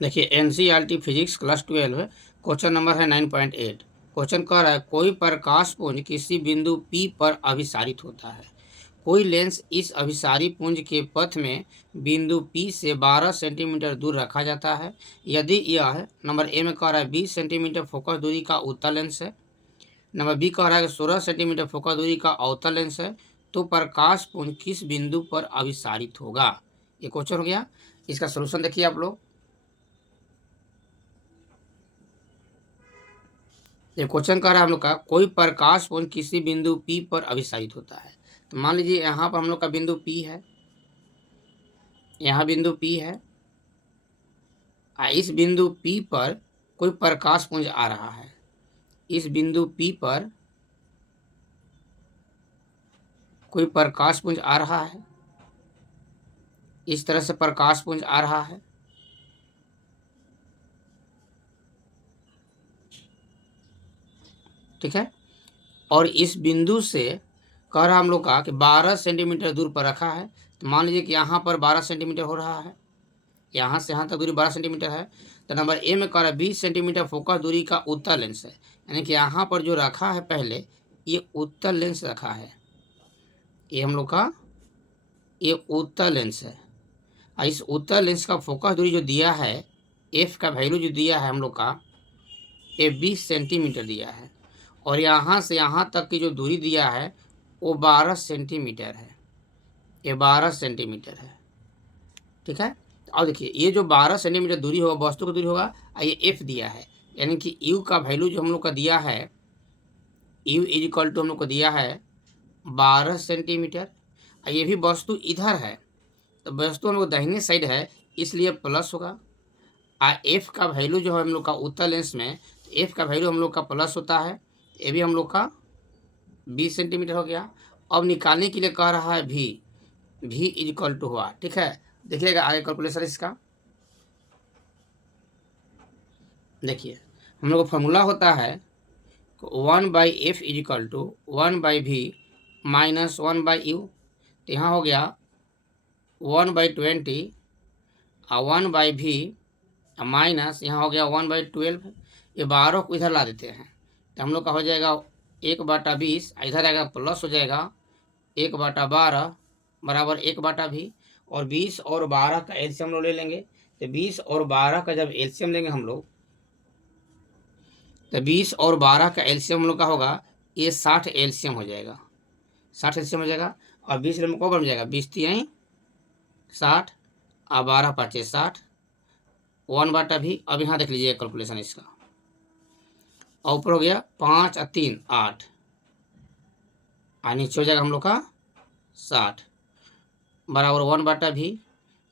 देखिए NCERT physics class 12 question number है 9.8। Question कह रहा है कोई प्रकाश पुंज किसी बिंदु P पर अभिसारित होता है। कोई लेंस इस अभिसारी पुंज के पथ में बिंदु P से 12 सेंटीमीटर दूर रखा जाता है। यदि यह नंबर ए में कह रहा है 20 सेंटीमीटर फोकस दूरी का उत्तल लेंस है, नंबर बी कह रहा है 16 सेंटीमीटर फोकस दूरी का अवतल लेंस है, तो प्रकाश पुंज किस बिंदु पर अभिसारित होगा। ये क्वेश्चन हो गया। इसका सोल्यूशन देखिए आप लोग। ये क्वेश्चन कर रहा है हम लोग का कोई प्रकाश पुंज किसी बिंदु P पर अभिसारित होता है। तो मान लीजिए यहाँ पर हम लोग का बिंदु P है, यहाँ बिंदु P है, इस बिंदु P पर कोई प्रकाश पुंज आ रहा है। इस बिंदु P पर कोई प्रकाश पुंज आ रहा है, इस तरह से प्रकाश पुंज आ रहा है। ठीक है, और इस बिंदु से कह रहा हम लोग का कि 12 सेंटीमीटर दूर पर रखा है। तो मान लीजिए कि यहाँ पर 12 सेंटीमीटर हो रहा है, यहाँ से यहाँ तक दूरी 12 सेंटीमीटर है। तो नंबर ए में कह रहा है 20 सेंटीमीटर फोकस दूरी का उत्तल लेंस है, यानी कि यहाँ पर जो रखा है पहले ये उत्तल लेंस रखा है, ये हम लोग का ये उत्तल लेंस है। और इस उत्तल लेंस का फोकस दूरी जो दिया है, एफ का वैल्यू जो दिया है हम लोग का, ये 20 सेंटीमीटर दिया है। और यहाँ से यहाँ तक की जो दूरी दिया है वो 12 सेंटीमीटर है, ये 12 सेंटीमीटर है। ठीक है, और देखिए ये जो 12 सेंटीमीटर दूरी होगा वस्तु की दूरी होगा, ये एफ दिया है, यानी कि यू का वैल्यू जो हम लोग का दिया है, यू इज इक्वल टू हम लोग को दिया है 12 सेंटीमीटर। ये भी वस्तु इधर है, तो वस्तु हम लोग दाहिने साइड है इसलिए प्लस होगा। एफ का वैल्यू जो है हम लोग का उत्तल लेंस में, एफ का वैल्यू हम लोग का प्लस होता है, ये भी हम लोग का 20 सेंटीमीटर हो गया। अब निकालने के लिए कह रहा है भी इज इक्वल टू हुआ। ठीक है, देखिएगा आगे कैलकुलेशन इसका। देखिए हम लोग का फॉर्मूला होता है 1/f is equal to 1/v minus 1/u। तो यहाँ हो गया 1/20 और 1/v माइनस यहाँ हो गया 1/12। ये 12 को इधर ला देते हैं तो हम लोग का हो जाएगा 1/20, इधर आएगा प्लस हो जाएगा 1/12 बराबर 1/v। और 20 और 12 का एलसीएम लोग ले लेंगे। तो 20 और 12 का जब एलसीएम लेंगे हम लोग, तो 20 और 12 का एलसीएम हम लोग का होगा ये 60 एलसीएम हो जाएगा, 60 एलसीएम हो जाएगा। और 20 में को बन जाएगा 20 3 60 और 12 5 60, 1/v। अब यहाँ देख लीजिए कैलकुलेशन इसका, और ऊपर हो गया 5 और 3 8, और नीचे हो जाएगा हम लोग का 60 बराबर 1/v,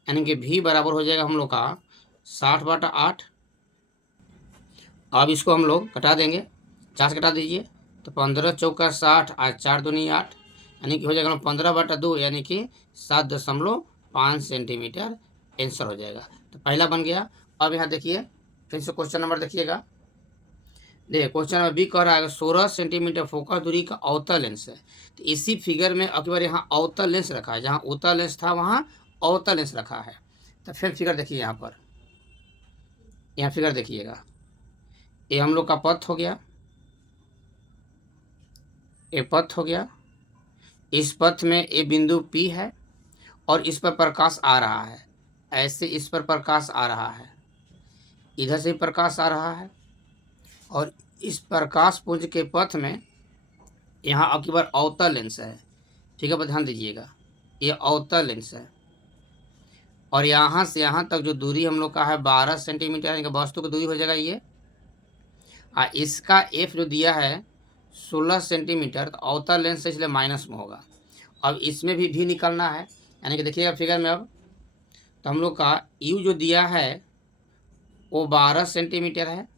यानी कि v बराबर हो जाएगा हम लोग का 60/8। अब इसको हम लोग कटा देंगे, 4 से कटा दीजिए तो 15 चौका 60 और 4 दूनी 8, यानी कि हो जाएगा 15/2, यानी कि 7.5 सेंटीमीटर आंसर हो जाएगा। तो पहला बन गया। अब यहाँ देखिए फिर से क्वेश्चन नंबर देखिएगा। देखिए क्वेश्चन नंबर बी कह रहा है 16 सेंटीमीटर फोकस दूरी का अवतल लेंस है। तो इसी फिगर में अब की बार यहाँ अवतल लेंस रखा है, जहाँ उत्तल लेंस था वहाँ अवतल लेंस रखा है। तो फिर फिगर देखिए यहाँ पर, यहाँ फिगर देखिएगा, ये हम लोग का पथ हो गया, ये पथ हो गया। इस पथ में ये बिंदु P है और इस पर प्रकाश आ रहा है, ऐसे इस पर प्रकाश आ रहा है, इधर से प्रकाश आ रहा है। और इस प्रकाश पुंज के पथ में यहाँ अब की बार अवतल लेंस है। ठीक है, पर ध्यान दीजिएगा ये अवतल लेंस है। और यहाँ से यहाँ तक जो दूरी हम लोग का है 12 सेंटीमीटर, यानी कि वस्तु की दूरी हो जाएगा ये। इसका एफ जो दिया है 16 सेंटीमीटर, तो अवतल लेंस से इसलिए माइनस में होगा। अब इसमें भी निकालना है, यानी कि देखिएगा फिगर में। अब तो हम लोग का यू जो दिया है वो 12 सेंटीमीटर है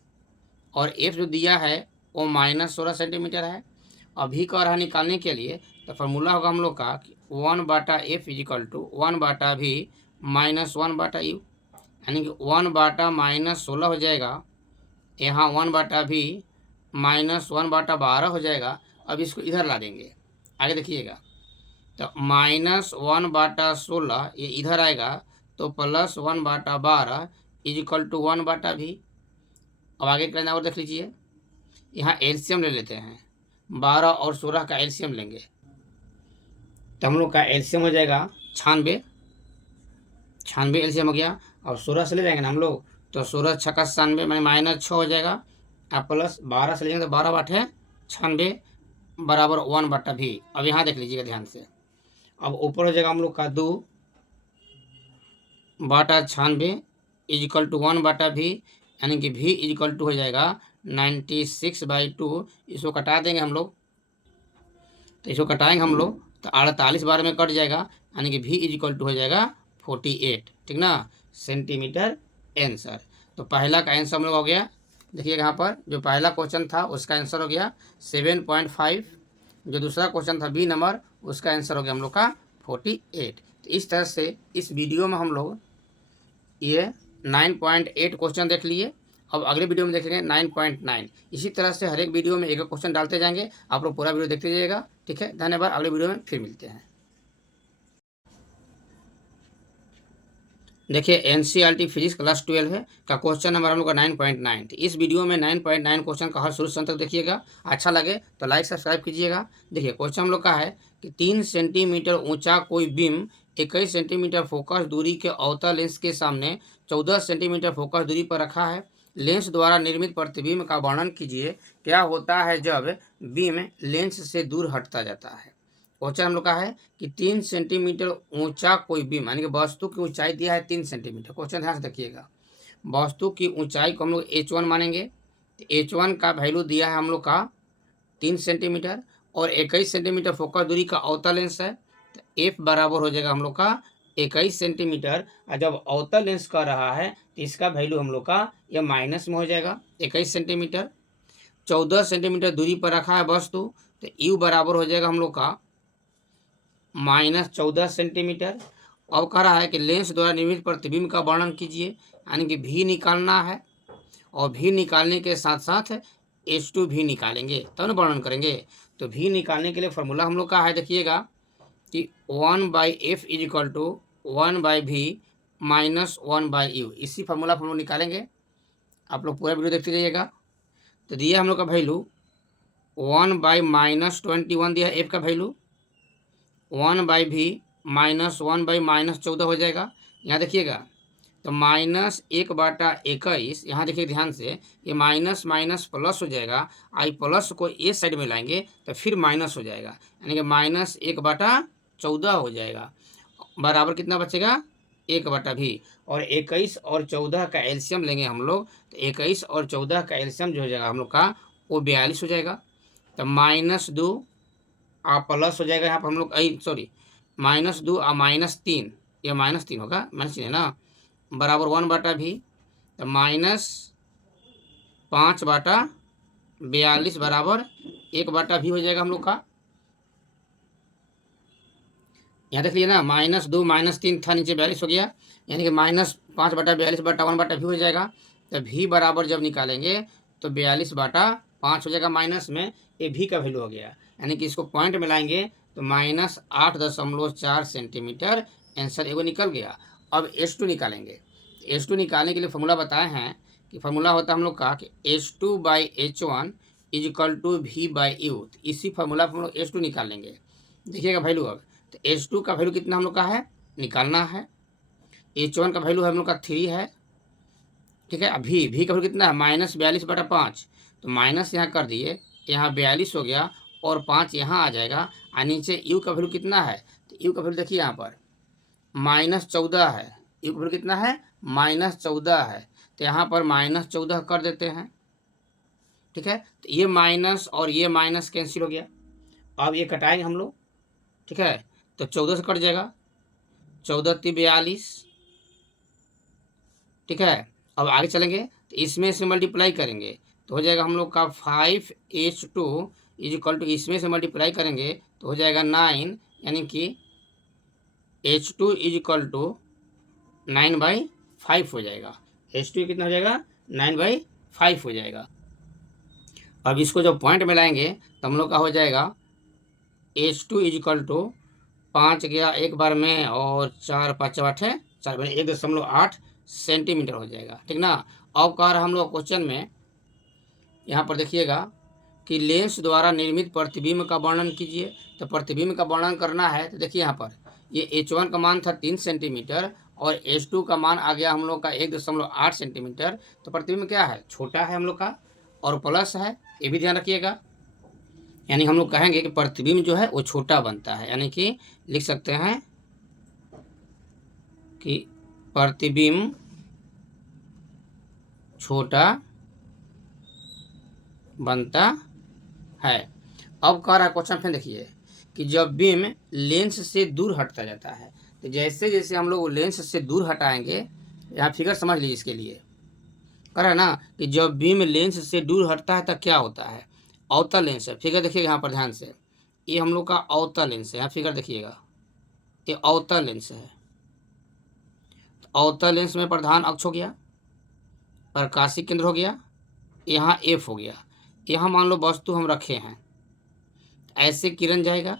और एफ जो दिया है वो -16 सेंटीमीटर है। अभी कह रहा निकालने के लिए तो फार्मूला होगा हम लोग का 1/f is equal to 1/v minus 1/u, यानी कि 1/-16 हो जाएगा, यहाँ 1/v माइनस 1/12 हो जाएगा। अब इसको इधर ला देंगे, आगे देखिएगा। तो -1/16 ये इधर आएगा तो +1/12, इज इक्वल टू 1/v। अब आगे क्या लेना और देख लीजिए, यहाँ एलसीएम ले लेते हैं, 12 और 16 का एलसीएम लेंगे तो हम लोग का एलसीएम हो जाएगा 96, 96 एलसीएम हो गया। और 16 से ले जाएंगे ना हम लोग, तो 16 छक्का 97 मैंने -6 हो जाएगा। अब प्लस 12 से ले जाएंगे तो 12 बाट है 96 बराबर 1/v। अब यहाँ देख लीजिएगा ध्यान से, अब ऊपर हो जाएगा हम लोग का 2/96 इज इक्वल टू 1/v, यानी कि v इज इक्वल टू हो जाएगा 96/2। इसको कटा देंगे हम लोग, तो इसको कटाएंगे हम लोग तो 48 बार में कट जाएगा, यानी कि v इज इक्वल टू हो जाएगा 48, ठीक ना, सेंटीमीटर आंसर। तो पहला का आंसर हम लोग हो गया। देखिए यहाँ पर जो पहला क्वेश्चन था उसका आंसर हो गया 7.5, जो दूसरा क्वेश्चन था बी नंबर उसका आंसर हो गया हम लोग का 48। तो इस तरह से इस वीडियो में हम लोग ये 9.8 क्वेश्चन देख लिए। अब अगले वीडियो में देखेंगे 9.9। इसी तरह से हर एक वीडियो में एक एक क्वेश्चन डालते जाएंगे, आप लोग पूरा वीडियो देखते जाइएगा। ठीक है, धन्यवाद। अगले वीडियो में फिर मिलते हैं। देखिए एनसीईआरटी फिजिक्स क्लास 12 है का क्वेश्चन नंबर हम लोग का 9.9। इस वीडियो में 9.9 क्वेश्चन का हर शुरू से अंत तक देखिएगा। अच्छा लगे तो लाइक सब्सक्राइब कीजिएगा। देखिए क्वेश्चन हम लोग का है कि 3 सेंटीमीटर ऊंचा कोई बीम 21 सेंटीमीटर फोकस दूरी के अवतल लेंस के सामने 14 सेंटीमीटर फोकस दूरी पर रखा है। लेंस द्वारा निर्मित प्रतिबिंब का वर्णन कीजिए। क्या होता है जब बीम लेंस से दूर हटता जाता है। क्वेश्चन हम लोग का है कि 3 सेंटीमीटर ऊंचा कोई बीम, यानी कि वस्तु की ऊंचाई दिया है 3 सेंटीमीटर। क्वेश्चन ध्यान से देखिएगा, वस्तु की ऊंचाई को हम लोग h1 मानेंगे। तो h1 का वैल्यू दिया है हम लोग का 3 सेंटीमीटर और 21 सेंटीमीटर फोकस दूरी का अवतल लेंस है, तो f बराबर हो जाएगा हम लोग का 21 सेंटीमीटर। और जब अवतल लेंस कर रहा है तो इसका वैल्यू हम लोग का यह माइनस में हो जाएगा 21 सेंटीमीटर। 14 सेंटीमीटर दूरी पर रखा है वस्तु, तो u बराबर हो जाएगा हम लोग का -14 सेंटीमीटर। अब कह रहा है कि लेंस द्वारा निर्मित प्रतिबिंब का वर्णन कीजिए, यानी कि भी निकालना है और भी निकालने के साथ साथ H2 भी निकालेंगे तब ना वर्णन करेंगे। तो भी निकालने के लिए फॉर्मूला हम लोग का है, देखिएगा कि 1/f is equal to 1/v minus 1/u। इसी फॉर्मूला हम लोग निकालेंगे। आप लोग पूरा वीडियो देखते जाइएगा। तो दिया हम लोग का वैल्यू 1/-21 दिया एफ का वैल्यू, 1/v माइनस 1/-14 हो जाएगा। यहाँ देखिएगा तो -1/21, यहाँ देखिए ध्यान से, ये माइनस माइनस प्लस हो जाएगा। आई प्लस को ए साइड में लाएंगे तो फिर माइनस हो जाएगा, यानी कि -1/14 हो जाएगा। बराबर कितना बचेगा 1/v। और 21 और 14 का एलसीएम लेंगे हम लोग, तो 21 और 14 का एलसीएम जो हो जाएगा हम लोग का वो 42 हो जाएगा। तो -2 प्लस हो जाएगा यहाँ पर हम लोग, सॉरी -2 -3, ये -3 होगा, -3 है ना, बराबर 1/v। तो -5/42 बराबर 1/v हो जाएगा हम लोग का। यहाँ देख लीजिए ना, -2 -3 था, नीचे 42 हो गया, यानी कि -5/42/1/v हो जाएगा। तो v बराबर जब निकालेंगे तो 42/5 हो जाएगा, माइनस में ये v का वैल्यू हो गया, यानी कि इसको पॉइंट में लाएंगे तो -8.4 सेंटीमीटर आंसर एगो निकल गया। अब H2 निकालेंगे। H2 निकालने के लिए फॉर्मूला बताए हैं कि फॉर्मूला होता है हम लोग का कि H2/H1 is equal to v/u। इसी फॉर्मूला पर हम लोग H2 निकालेंगे। देखिएगा वैल्यू, अब तो H2 का वैल्यू कितना हम लोग का है निकालना है। H1 का वैल्यू हम लोग का 3 है, ठीक है। अभी v का वैल्यू कितना है -42/5, तो माइनस यहाँ कर दिए, यहाँ 42 हो गया और 5 यहाँ आ जाएगा। और नीचे u का वैल्यू कितना है, तो u का वैल्यू देखिए यहाँ पर -14 है। u का वैल्यू कितना है -14 है, तो यहाँ पर -14 कर देते हैं, ठीक है। तो ये माइनस और ये माइनस कैंसिल हो गया। अब ये कटाएंगे हम लोग, ठीक है। तो 14 से कट जाएगा, 14×42, ठीक है। अब आगे चलेंगे तो इसमें से मल्टीप्लाई करेंगे तो हो जाएगा हम लोग का 5H2 इज इक्वल टू, इसमें से मल्टीप्लाई करेंगे तो हो जाएगा 9, यानी कि H2 इज इक्वल टू 9/5 हो जाएगा। H2 कितना हो जाएगा 9/5 हो जाएगा। अब इसको जब पॉइंट में लाएंगे तो हम लोग का हो जाएगा H2 इज इक्वल टू 5 गया एक बार में और 4 5 8 है, 4 1.8 सेंटीमीटर हो जाएगा, ठीक ना। अब कह रहा हम लोग क्वेश्चन में यहाँ पर देखिएगा कि लेंस द्वारा निर्मित प्रतिबिंब का वर्णन कीजिए। तो प्रतिबिंब का वर्णन करना है तो देखिए यहाँ पर ये H1 का मान था 3 सेंटीमीटर और H2 का मान आ गया हम लोग का 1.8 सेंटीमीटर। तो प्रतिबिंब क्या है, छोटा है हम लोग का और प्लस है, ये भी ध्यान रखिएगा। यानी हम लोग कहेंगे कि प्रतिबिंब जो है वो छोटा बनता है, यानी कि लिख सकते हैं कि प्रतिबिंब छोटा बनता है। अब कह रहा है क्वेश्चन फिर देखिए कि जब बीम लेंस से दूर हटता जाता है, तो जैसे जैसे हम लोग लेंस से दूर हटाएंगे, यहाँ फिगर समझ लीजिए इसके लिए। कह रहा है ना कि जब बीम लेंस से दूर हटता है तो क्या होता है, अवतल लेंस है। फिगर देखिएगा यहाँ पर ध्यान से, ये हम लोग का अवतल लेंस है। यहाँ फिगर देखिएगा, ये अवतल लेंस है। तो अवतल लेंस में प्रधान अक्ष हो गया, प्रकाशिक केंद्र हो गया, यहाँ एफ हो गया। यहाँ मान लो वस्तु हम रखे हैं, ऐसे किरण जाएगा,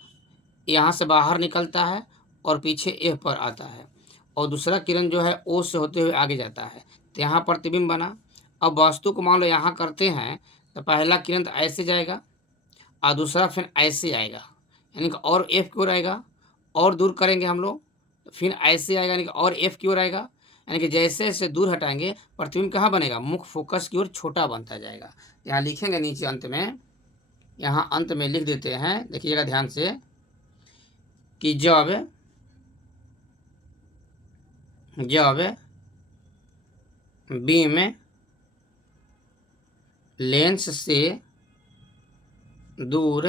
यहाँ से बाहर निकलता है और पीछे एफ पर आता है, और दूसरा किरण जो है ओ से होते हुए आगे जाता है, तो यहाँ प्रतिबिंब बना। अब वस्तु को मान लो यहाँ करते हैं तो पहला किरण तो ऐसे जाएगा और दूसरा फिर ऐसे आएगा, यानी कि और एफ की ओर आएगा, और दूर करेंगे हम लोग तो फिर ऐसे आएगा, यानी कि और एफ की ओर आएगा। यानी कि जैसे जैसे दूर हटाएंगे प्रतिबिंब कहाँ बनेगा, मुख्य फोकस की ओर छोटा बनता जाएगा। यहाँ लिखेंगे नीचे अंत में, यहाँ अंत में लिख देते हैं, देखिएगा ध्यान से कि जब बीम लेंस से दूर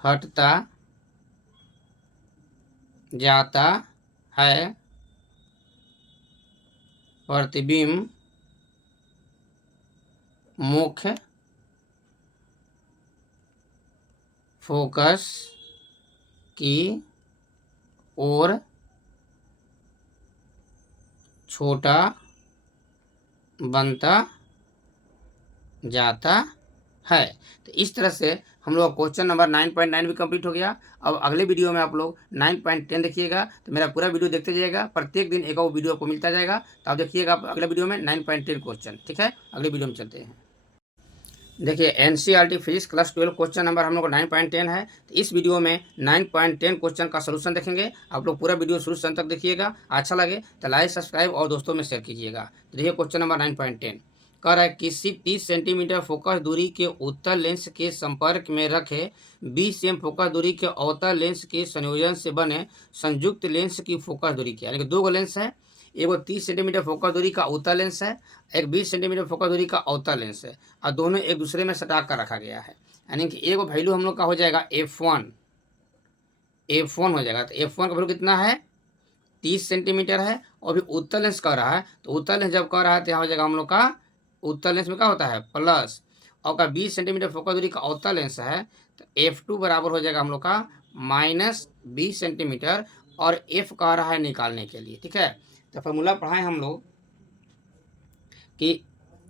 हटता जाता है, प्रतिबिंब मुख्य फोकस की ओर छोटा बनता जाता है। तो इस तरह से हम लोग क्वेश्चन नंबर 9.9 भी कंप्लीट हो गया। अब अगले वीडियो में आप लोग 9.10 देखिएगा। तो मेरा पूरा वीडियो देखते जाइएगा, प्रत्येक दिन एक और वीडियो आपको मिलता जाएगा। तो आप देखिएगा अगले वीडियो में 9.10 क्वेश्चन, ठीक है। अगले वीडियो में चलते हैं। देखिए NCERT physics class 12 question number हम लोग को 9.10 है। तो इस वीडियो में 9.10 क्वेश्चन का सोल्यूशन देखेंगे। आप लोग पूरा वीडियो शुरू से अंत तक देखिएगा। अच्छा लगे तो लाइक सब्सक्राइब और दोस्तों में शेयर कीजिएगा। तो देखिए क्वेश्चन नंबर 9.10 कह रहा है किसी 30 सेंटीमीटर फोकस दूरी के उत्तल लेंस के संपर्क में रखे 20 सेम फोकस दूरी के अवतल लेंस के संयोजन से बने संयुक्त लेंस की फोकस दूरी क्या, यानी कि दो लेंस है, एगो 30 सेंटीमीटर फोकस दूरी का उत्तल लेंस है, एक 20 सेंटीमीटर फोकस दूरी का अवतल लेंस है, और दोनों एक दूसरे में सटा कर रखा गया है। यानी कि एगो वैल्यू हम लोग का हो जाएगा F1 हो जाएगा। तो F1 का वैल्यू कितना है, 30 सेंटीमीटर है। और भी उत्तल लेंस कह रहा है, तो उत्तल लेंस जब कह रहा है तो यहाँ हो जाएगा हम लोग का उत्तल लेंस में क्या होता है प्लस, और का 20 सेंटीमीटर फोकस दूरी का अवतल लेंस है तो F2 बराबर हो जाएगा हम लोग का -20 सेंटीमीटर, और F कह रहा है निकालने के लिए, ठीक है। तो फॉर्मूला पढ़ाएं हम लोग कि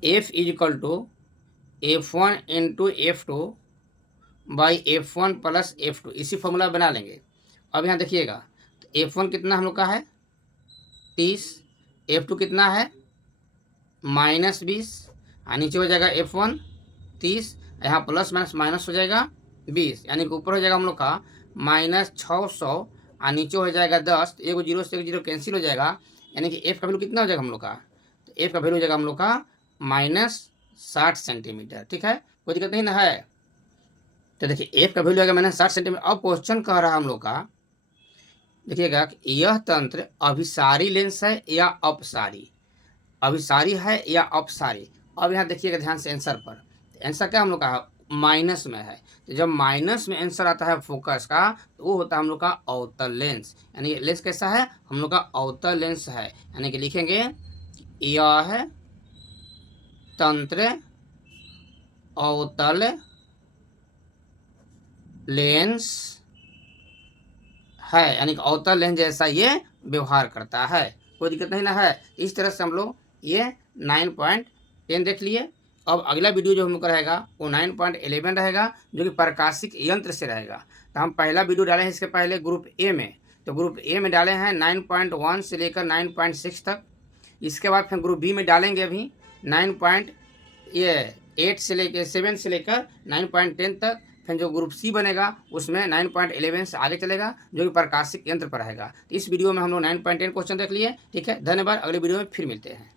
F is equal to F1 into F2 by F1 plus F2, इसी फॉर्मूला बना लेंगे। अब यहाँ देखिएगा तो F1 कितना हम लोग का है 30, F2 कितना है -20, और नीचे हो जाएगा F1 30, यहाँ प्लस माइनस माइनस हो जाएगा 20, यानी कि ऊपर हो जाएगा हम लोग का -600 और नीचे हो जाएगा 10। तो एगो जीरो से एक जीरो कैंसिल हो जाएगा, यानी कि F का वैल्यू कितना हो जाएगा हम लोग का, तो F का वैल्यू हो जाएगा हम लोग का -60 सेंटीमीटर, ठीक है। कोई दिक्कत नहीं ना है। तो देखिए F का वैल्यू आएगा -60 सेंटीमीटर। अब क्वेश्चन कह रहा है हम लोग का, देखिएगा कि यह तंत्र अभिसारी लेंस है या अपसारी, अभिसारी है या अपसारी। अब यहाँ देखिएगा ध्यान से आंसर पर, आंसर क्या हम लोग का माइनस में है। तो जब माइनस में आंसर आता है फोकस का तो वो होता है हम लोग का अवतल लेंस। यानी लेंस कैसा है हम लोग का अवतल लेंस है, यानी कि लिखेंगे यह तंत्र अवतल लेंस है, यानी कि अवतल लेंस जैसा ये व्यवहार करता है। कोई दिक्कत नहीं ना है। इस तरह से हम लोग ये 9.10 देख लिए। अब अगला वीडियो जो हम लोग का रहेगा वो 9.11 रहेगा, जो कि प्रकाशिक यंत्र से रहेगा। तो हम पहला वीडियो डाले हैं इसके पहले ग्रुप ए में, तो ग्रुप ए में डाले हैं 9.1 से लेकर 9.6 तक, इसके बाद फिर ग्रुप बी में डालेंगे अभी 9.8 से लेकर 7 से लेकर 9.10 तक। फिर जो ग्रुप सी बनेगा उसमें 9.11 से आगे चलेगा, जो कि प्रकाशिक यंत्र पर रहेगा। तो इस वीडियो में हम लोग 9.10 क्वेश्चन देख लिए। ठीक है, धन्यवाद। अगले वीडियो में फिर मिलते हैं।